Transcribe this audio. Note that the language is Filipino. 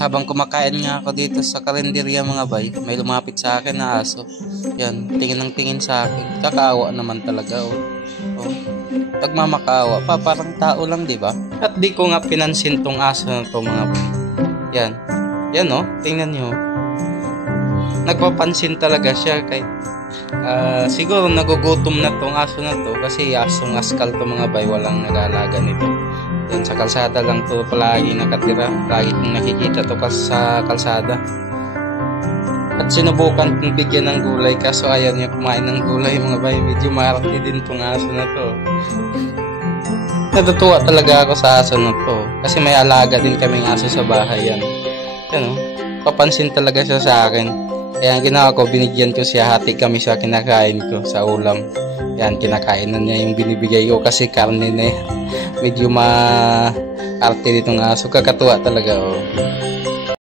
Habang kumakain nga ako dito sa karinderya mga bay, may lumapit sa akin na aso. Yan, tingin ng tingin sa akin. Kakaawa naman talaga, oh. Oh. Pagmamakaawa pa, parang tao lang, di ba? At di ko nga pinansin tong aso na to mga bay. Yan. Yan, oh. Tingnan nyo. Nagpapansin talaga siya kay siguro nagugutom na tong aso na to kasi asong askal to mga bay, walang nag-aalaga nito. Yan, sa kalsada lang to palagi nakatira. Lagi kong nakikita to sa kalsada. At sinubukan kong bigyan ng gulay kaso ayaw niya kumain ng gulay mga bay. Medyo marami din tong aso na to. Natutuwa talaga ako sa aso na to kasi may alaga din kaming aso sa bahay. Yan, yan, oh. Papansin talaga siya sa akin. Kaya ang ginawa ko, binigyan ko siya, hati kami sa kinakain ko sa ulam. Yan, kinakain na niya yung binibigay ko kasi karne na yan. Medyo ma-arte ditong aso. Kakatuwa talaga, oh.